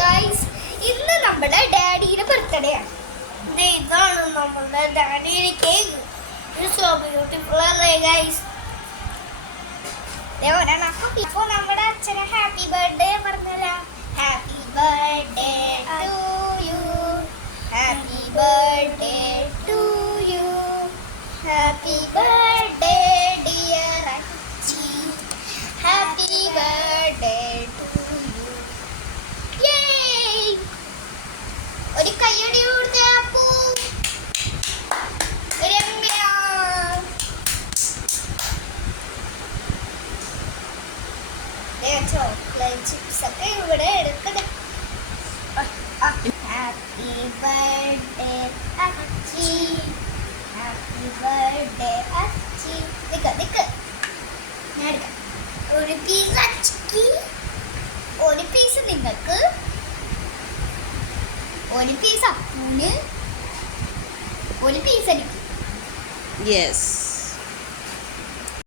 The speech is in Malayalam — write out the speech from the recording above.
ഗൈസ്, ഇന്ന് നമ്മുടെ ഡാഡിയുടെ ബർത്ത്ഡേ ആണ്. ഇതാണ് നമ്മുടെ ഡാഡിയുടെ കേക്ക്. സോ ബ്യൂട്ടിഫുൾ അല്ലേ ഗൈസ്? അപ്പോൾ നമ്മുടെ അച്ഛനെ ഹാപ്പി ബർത്ത്ഡേ പറഞ്ഞല്ല. Happy birthday to you, happy birthday to you, happy birthday dear അച്ഛി, ഹാപ്പി ബർത്ത്ഡേ ടു യു. ഒരു കയ്യടി കൊടുത്തേ അപ്പു. രമ്യ ചോക്ലേറ്റ് ചിപ്സ് ഒക്കെ ഇവിടെ എടുക്കണം. ഹാപ്പി ബർത്ത്ഡേ അച്ചി, ഹാപ്പി ബർത്ത്ഡേ അച്ചി. നിക്ക് ഞാൻ എടുക്കാം. ഒരു പീസ് അച്ചിക്ക്, ഒരു പീസ് നിങ്ങൾക്ക്, ഒരു പീസ് അപ്പൂന്, ഒരു പീസ് എനിക്ക്. യെസ്.